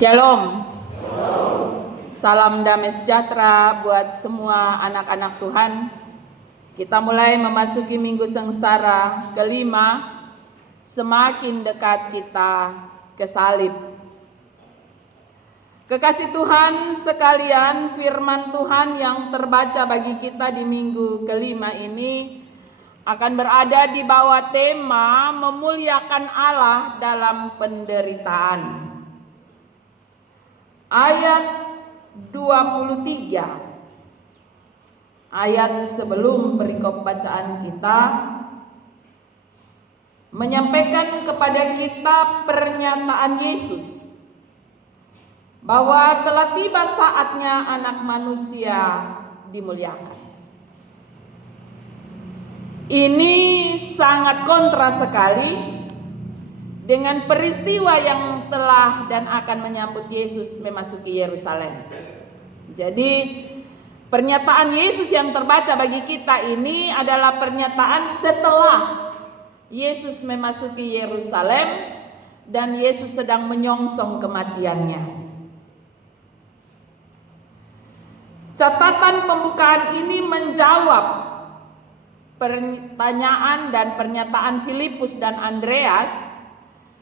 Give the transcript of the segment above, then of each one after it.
Shalom. Salam damai sejahtera buat semua anak-anak Tuhan. Kita mulai memasuki minggu sengsara kelima, semakin dekat kita ke salib. Kekasih Tuhan sekalian, firman Tuhan yang terbaca bagi kita di minggu kelima ini akan berada di bawah tema memuliakan Allah dalam penderitaan. Ayat 23, ayat sebelum perikop bacaan kita, menyampaikan kepada kita pernyataan Yesus bahwa telah tiba saatnya anak manusia dimuliakan. Ini sangat kontra sekali dengan peristiwa yang telah dan akan menyambut Yesus memasuki Yerusalem. Jadi pernyataan Yesus yang terbaca bagi kita ini adalah pernyataan setelah Yesus memasuki Yerusalem dan Yesus sedang menyongsong kematiannya. Catatan pembukaan ini menjawab pertanyaan dan pernyataan Filipus dan Andreas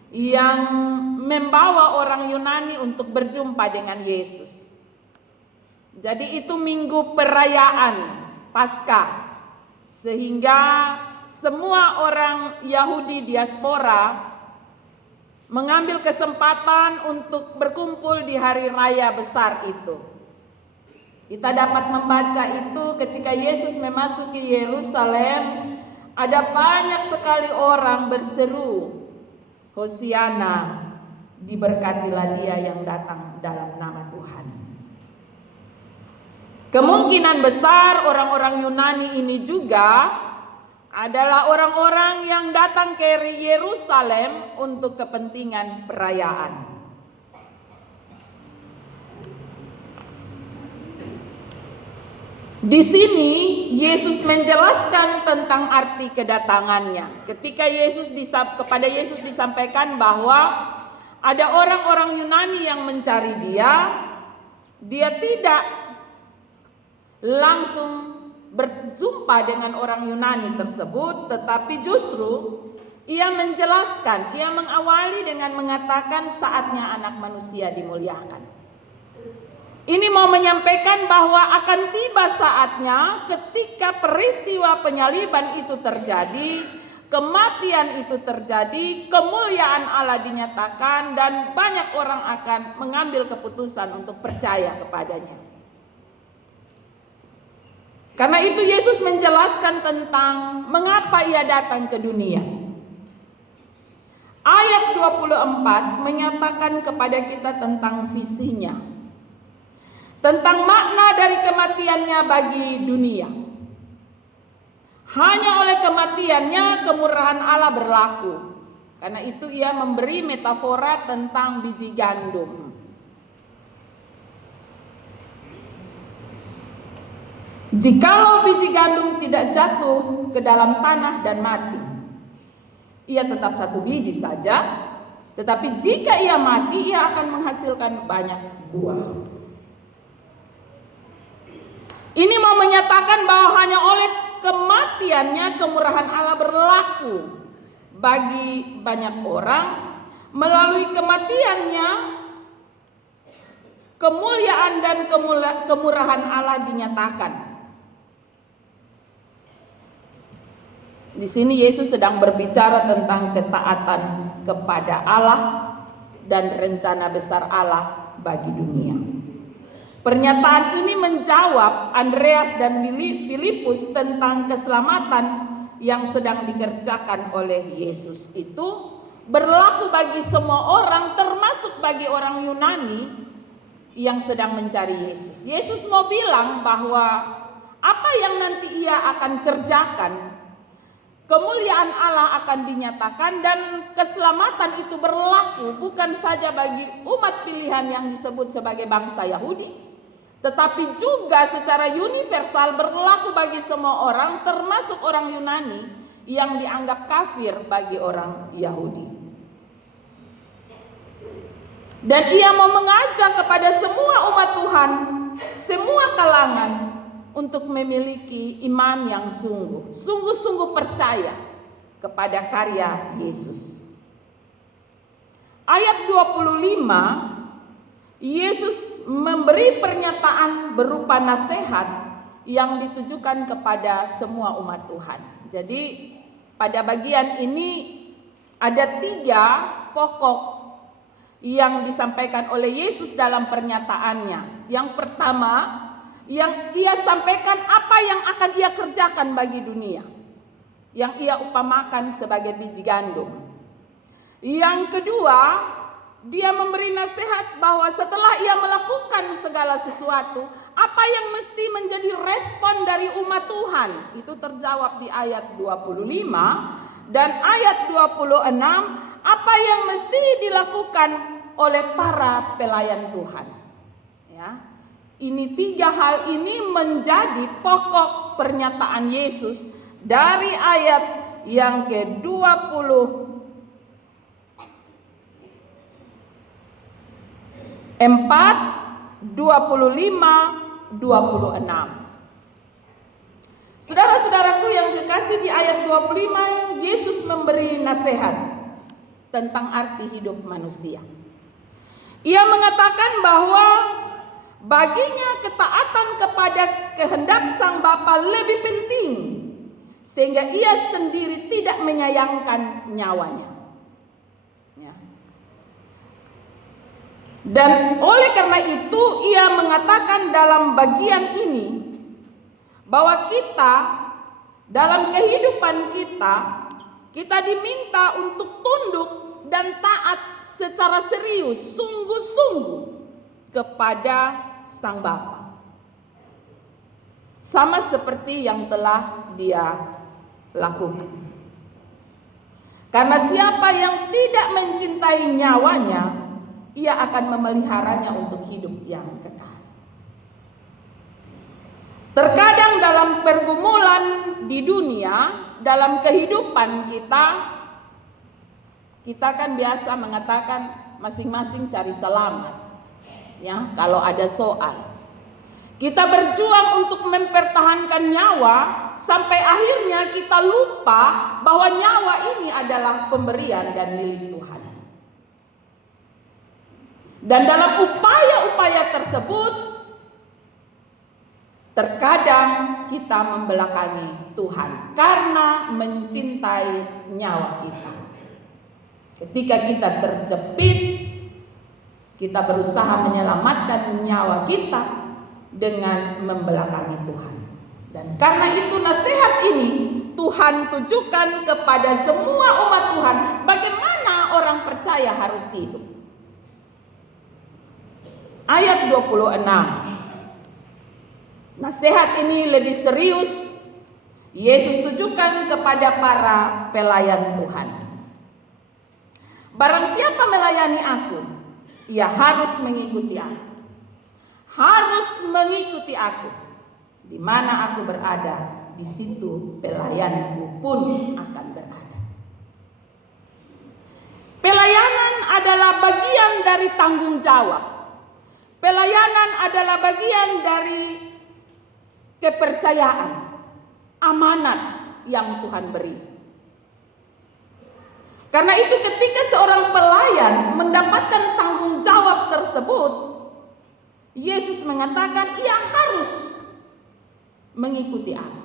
yang membawa orang Yunani untuk berjumpa dengan Yesus. Jadi itu minggu perayaan Paskah, sehingga semua orang Yahudi diaspora mengambil kesempatan untuk berkumpul di hari raya besar itu. Kita dapat membaca itu ketika Yesus memasuki Yerusalem, ada banyak sekali orang berseru, Hosiana, diberkatilah dia yang datang dalam nama Tuhan. Kemungkinan besar orang-orang Yunani ini juga adalah orang-orang yang datang ke Yerusalem untuk kepentingan perayaan. Di sini Yesus menjelaskan tentang arti kedatangannya. Ketika kepada Yesus disampaikan bahwa ada orang-orang Yunani yang mencari dia tidak langsung berjumpa dengan orang Yunani tersebut, tetapi justru ia menjelaskan, ia mengawali dengan mengatakan saatnya anak manusia dimuliakan. Ini mau menyampaikan bahwa akan tiba saatnya ketika peristiwa penyaliban itu terjadi, kematian itu terjadi, kemuliaan Allah dinyatakan, dan banyak orang akan mengambil keputusan untuk percaya kepadanya. Karena itu Yesus menjelaskan tentang mengapa ia datang ke dunia. Ayat 24 menyatakan kepada kita tentang visinya, tentang makna dari kematiannya bagi dunia. Hanya oleh kematiannya kemurahan Allah berlaku. Karena itu ia memberi metafora tentang biji gandum. Jikalau biji gandum tidak jatuh ke dalam tanah dan mati, ia tetap satu biji saja. Tetapi jika ia mati, ia akan menghasilkan banyak buah. Ini mau menyatakan bahwa hanya oleh kematiannya kemurahan Allah berlaku bagi banyak orang. Melalui kematiannya kemuliaan dan kemurahan Allah dinyatakan. Di sini Yesus sedang berbicara tentang ketaatan kepada Allah dan rencana besar Allah bagi dunia. Pernyataan ini menjawab Andreas dan Filipus tentang keselamatan yang sedang dikerjakan oleh Yesus. Itu berlaku bagi semua orang, termasuk bagi orang Yunani yang sedang mencari Yesus. Yesus mau bilang bahwa apa yang nanti ia akan kerjakan, kemuliaan Allah akan dinyatakan, dan keselamatan itu berlaku bukan saja bagi umat pilihan yang disebut sebagai bangsa Yahudi, tetapi juga secara universal berlaku bagi semua orang, termasuk orang Yunani yang dianggap kafir bagi orang Yahudi. Dan ia mau mengajak kepada semua umat Tuhan, semua kalangan, untuk memiliki iman yang sungguh-sungguh percaya kepada karya Yesus. Ayat 25, Yesus memberi pernyataan berupa nasihat yang ditujukan kepada semua umat Tuhan. Jadi pada bagian ini ada 3 pokok yang disampaikan oleh Yesus dalam pernyataannya. Yang pertama, yang ia sampaikan apa yang akan ia kerjakan bagi dunia, yang ia upamakan sebagai biji gandum. Yang kedua, dia memberi nasihat bahwa setelah ia melakukan segala sesuatu, apa yang mesti menjadi respon dari umat Tuhan. Itu terjawab di ayat 25 dan ayat 26. Apa yang mesti dilakukan oleh para pelayan Tuhan. Ya, ini 3 hal ini menjadi pokok pernyataan Yesus dari ayat yang ke-24, 25, 26. Saudara-saudaraku yang kekasih, di ayat 25 Yesus memberi nasihat tentang arti hidup manusia. Ia mengatakan bahwa baginya ketaatan kepada kehendak Sang Bapa lebih penting, sehingga ia sendiri tidak menyayangkan nyawanya. Ya. Dan oleh karena itu ia mengatakan dalam bagian ini bahwa kita dalam kehidupan kita diminta untuk tunduk dan taat secara serius, sungguh-sungguh kepada Sang Bapa. Sama seperti yang telah dia lakukan. Karena siapa yang tidak mencintai nyawanya, ia akan memeliharanya untuk hidup yang kekal. Terkadang dalam pergumulan di dunia, dalam kehidupan kita kan biasa mengatakan masing-masing cari selamat. Ya, kalau ada soal. Kita berjuang untuk mempertahankan nyawa sampai akhirnya kita lupa bahwa nyawa ini adalah pemberian dan milik Tuhan. Dan dalam upaya-upaya tersebut, terkadang kita membelakangi Tuhan karena mencintai nyawa kita. Ketika kita terjepit, kita berusaha menyelamatkan nyawa kita dengan membelakangi Tuhan. Dan karena itu nasihat ini Tuhan tujukan kepada semua umat Tuhan, bagaimana orang percaya harus hidup. Ayat 26. Nasihat ini lebih serius Yesus tujukan kepada para pelayan Tuhan. Barang siapa melayani aku, ia harus mengikuti aku. Harus mengikuti aku. Di mana aku berada, di situ pelayanku pun akan berada. Pelayanan adalah bagian dari tanggung jawab. Pelayanan adalah bagian dari kepercayaan, amanat yang Tuhan beri. Karena itu ketika seorang pelayan mendapatkan tanggung jawab tersebut, Yesus mengatakan ia harus mengikuti aku.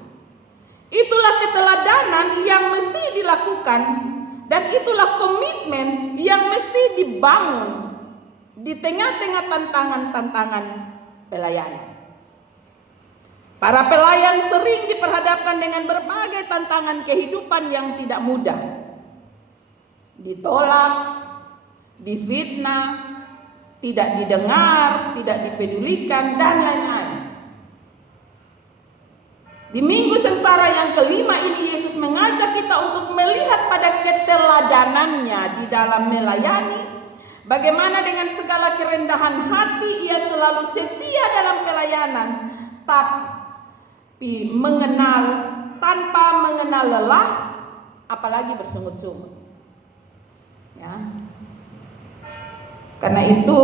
Itulah keteladanan yang mesti dilakukan dan itulah komitmen yang mesti dibangun di tengah-tengah tantangan-tantangan pelayanan. Para pelayan sering diperhadapkan dengan berbagai tantangan kehidupan yang tidak mudah. Ditolak, difitnah, tidak didengar, tidak dipedulikan, dan lain-lain. Di minggu sengsara yang kelima ini Yesus mengajak kita untuk melihat pada keteladanannya di dalam melayani. Bagaimana dengan segala kerendahan hati ia selalu setia dalam pelayanan, tapi tanpa mengenal lelah, apalagi bersungut-sungut. Ya. Karena itu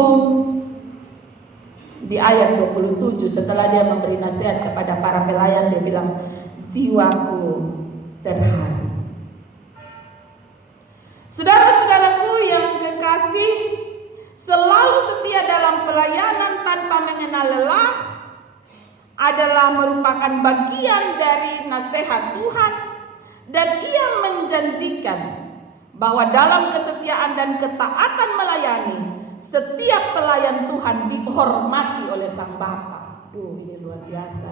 di ayat 27 setelah dia memberi nasihat kepada para pelayan, dia bilang, jiwaku terharu. Saudara-saudaraku yang kekasih, selalu setia dalam pelayanan tanpa mengenal lelah adalah merupakan bagian dari nasihat Tuhan, dan ia menjanjikan bahwa dalam kesetiaan dan ketaatan melayani, setiap pelayan Tuhan dihormati oleh Sang Bapa. Ini luar biasa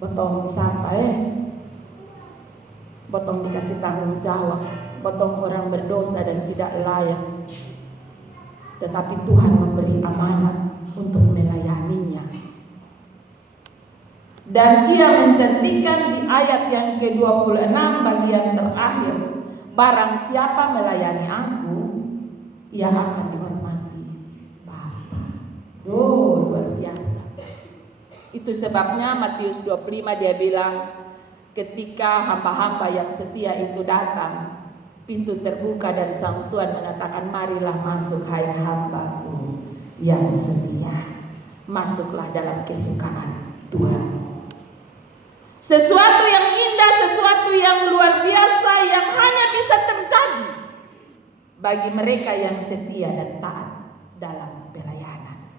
Botong disapa Botong dikasih tanggung jawab. Botong orang berdosa dan tidak layak, tetapi Tuhan memberi amanat untuk melayaninya. Dan ia menjanjikan di ayat yang ke-26 bagian terakhir, barang siapa melayani aku, ia akan dihormati Bapa. Luar biasa. Itu sebabnya Matius 25 dia bilang, ketika hamba-hamba yang setia itu datang, pintu terbuka dan Sang Tuhan mengatakan, marilah masuk hai hambaku yang setia, masuklah dalam kesukaan Tuhan. Sesuatu yang indah, sesuatu yang luar biasa yang hanya bisa terjadi bagi mereka yang setia dan taat dalam pelayanan.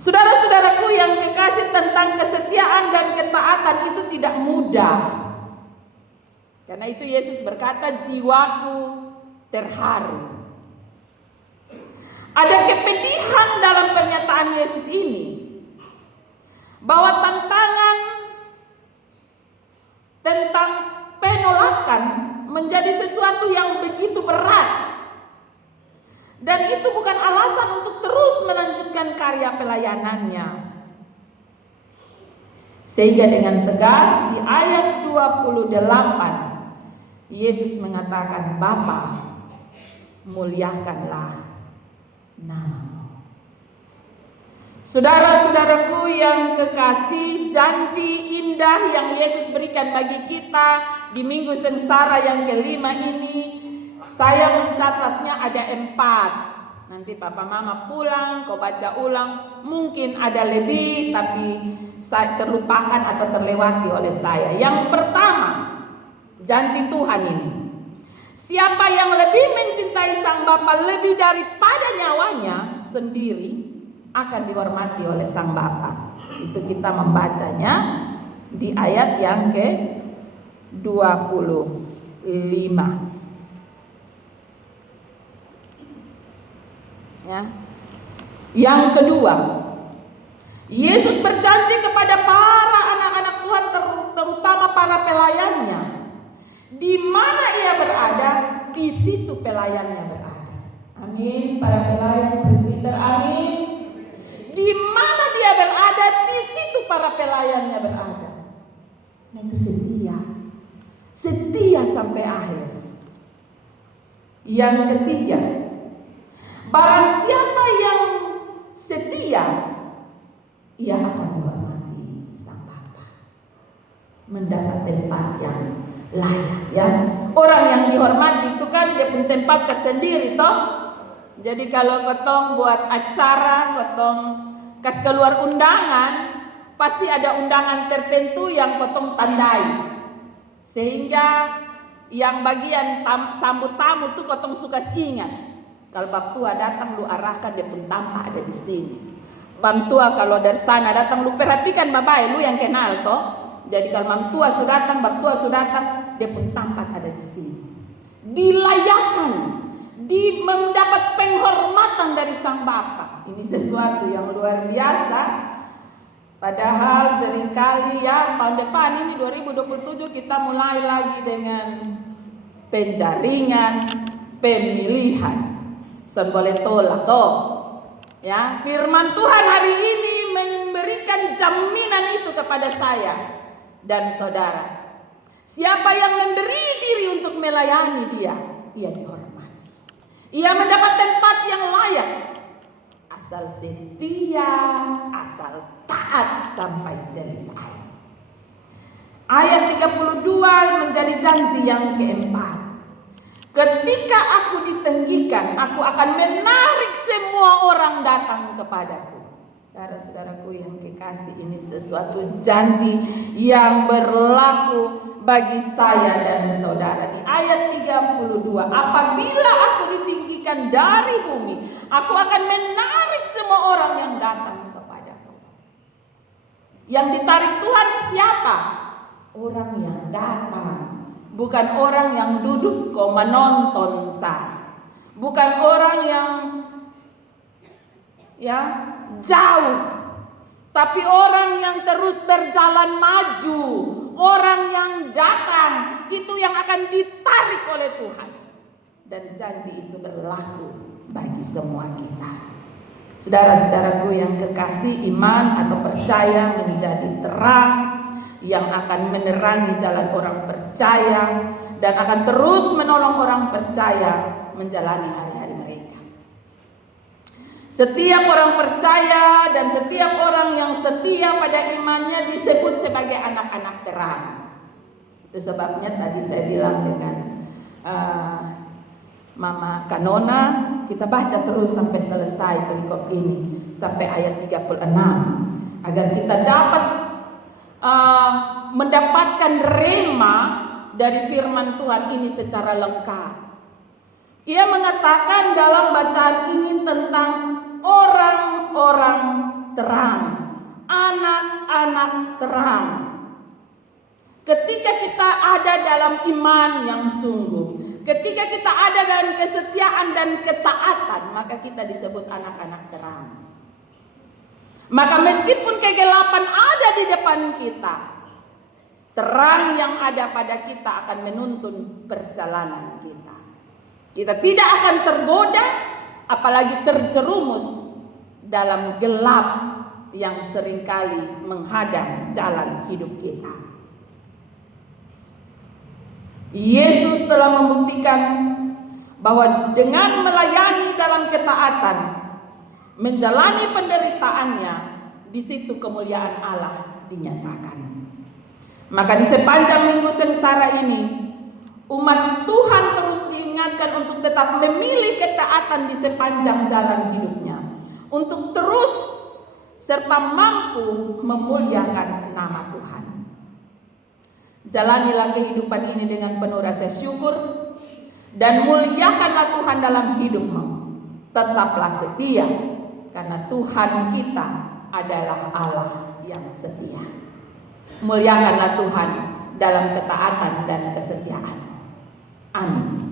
Saudara-saudaraku yang kekasih, tentang kesetiaan dan ketaatan itu tidak mudah. Karena itu Yesus berkata, jiwaku terharu. Ada kepedihan dalam pernyataan Yesus ini, bahwa tantangan tentang penolakan menjadi sesuatu yang begitu berat, dan itu bukan alasan untuk terus melanjutkan karya pelayanannya. Sehingga dengan tegas di ayat 28 Yesus mengatakan, Bapa, muliakanlah namamu. Saudara-saudaraku yang kekasih, janji indah yang Yesus berikan bagi kita di minggu sengsara yang kelima ini, saya mencatatnya ada 4. Nanti papa mama pulang, kau baca ulang. Mungkin ada lebih, tapi saya terlupakan atau terlewati oleh saya. Yang pertama, janji Tuhan ini, siapa yang lebih mencintai Sang Bapa lebih daripada nyawanya sendiri akan dihormati oleh Sang Bapa. Itu kita membacanya di ayat yang ke-25. Ya. Yang kedua, Yesus berjanji kepada para anak-anak Tuhan, terutama para pelayannya, di mana ia berada, di situ pelayannya berada. Amin. Para pelayan presbiter, amin. Di mana dia berada, di situ para pelayannya berada. Nah, itu setia. Setia sampai akhir. Yang ketiga, barang siapa yang setia, ia akan dihormati Sang Bapa, mendapat tempat yang layak. Ya, orang yang dihormati itu kan dia pun tempat tersendiri toh. Jadi kalau kotong buat acara, kotong kas keluar undangan, pasti ada undangan tertentu yang kotong tandai, sehingga yang bagian sambut tamu tuh kotong suka ingat. Kalau bab tua datang, lu arahkan dia pun tampak ada di sini. Bab tua kalau dari sana datang, lu perhatikan babai, lu yang kenal toh. Jadi kalau bab tua sudah datang, bab tua sudah datang, dia pun tampak ada di sini. Dilayakan, mendapat penghormatan dari Sang Bapa. Ini sesuatu yang luar biasa. Padahal seringkali ya tahun depan ini 2027 kita mulai lagi dengan penjaringan, pemilihan. Sen boleh tolak toh. Ya, firman Tuhan hari ini memberikan jaminan itu kepada saya dan saudara. Siapa yang memberi diri untuk melayani dia, ia dihormati. Ia mendapat tempat yang layak. Asal setia, asal taat sampai selesai. Ayat 32 menjadi janji yang keempat. Ketika aku ditinggikan, aku akan menarik semua orang datang kepadaku. Saudara-saudaraku yang kekasih, ini sesuatu janji yang berlaku bagi saya dan saudara. Di ayat 32, apabila aku ditinggikan dari bumi, aku akan menarik semua orang yang datang kepadaku. Yang ditarik Tuhan siapa? Orang yang datang, bukan orang yang duduk menonton sah, bukan orang yang jauh, tapi orang yang terus berjalan maju, orang yang datang, itu yang akan ditarik oleh Tuhan. Dan janji itu berlaku bagi semua kita. Saudara-saudaraku yang kekasih, iman atau percaya menjadi terang yang akan menerangi jalan orang percaya dan akan terus menolong orang percaya menjalani hari-hari mereka. Setiap orang percaya dan setiap orang yang setia pada imannya disebut sebagai anak-anak terang. Itu sebabnya tadi saya bilang dengan Mama Kanona, kita baca terus sampai selesai perikop ini, sampai ayat 36, agar kita dapat mendapatkan rema dari firman Tuhan ini secara lengkap. Ia mengatakan dalam bacaan ini tentang orang-orang terang, anak-anak terang. Ketika kita ada dalam iman yang sungguh, ketika kita ada dalam kesetiaan dan ketaatan, maka kita disebut anak-anak terang. Maka meskipun kegelapan ada di depan kita, terang yang ada pada kita akan menuntun perjalanan kita. Kita tidak akan tergoda, apalagi terjerumus dalam gelap yang seringkali menghadang jalan hidup kita. Yesus telah membuktikan bahwa dengan melayani dalam ketaatan, menjalani penderitaannya, di situ kemuliaan Allah dinyatakan. Maka di sepanjang minggu sengsara ini, umat Tuhan terus diingatkan untuk tetap memilih ketaatan di sepanjang jalan hidupnya, untuk terus serta mampu memuliakan nama Tuhan. Jalanilah kehidupan ini dengan penuh rasa syukur dan muliakanlah Tuhan dalam hidupmu. Tetaplah setia, karena Tuhan kita adalah Allah yang setia. Muliakanlah Tuhan dalam ketaatan dan kesetiaan. Amin.